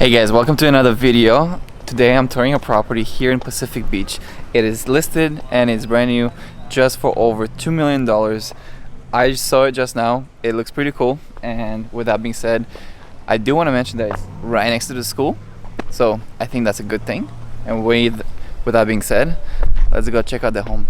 Hey guys, welcome to another video. Today I'm touring a property here in Pacific Beach. It is listed and it's brand new just for over $2 million. I saw it just now. It looks pretty cool, and with that being said, I do want to mention that it's right next to the school, so I think that's a good thing. And with that being said, let's go check out the home.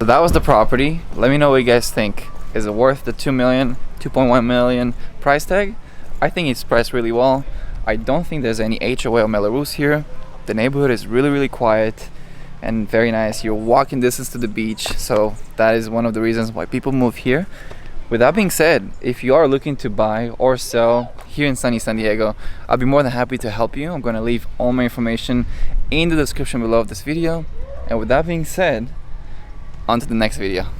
So that was the property. Let me know what you guys think. Is it worth the 2.1 million price tag? I think it's priced really well. I don't think there's any HOA or Melrose here. The neighborhood is really quiet and very nice. You're walking distance to the beach, so that is one of the reasons why people move here. With that being said, if you are looking to buy or sell here in sunny San Diego, I'll be more than happy to help you. I'm going to leave all my information in the description below of this video. And with that being said, on to the next video.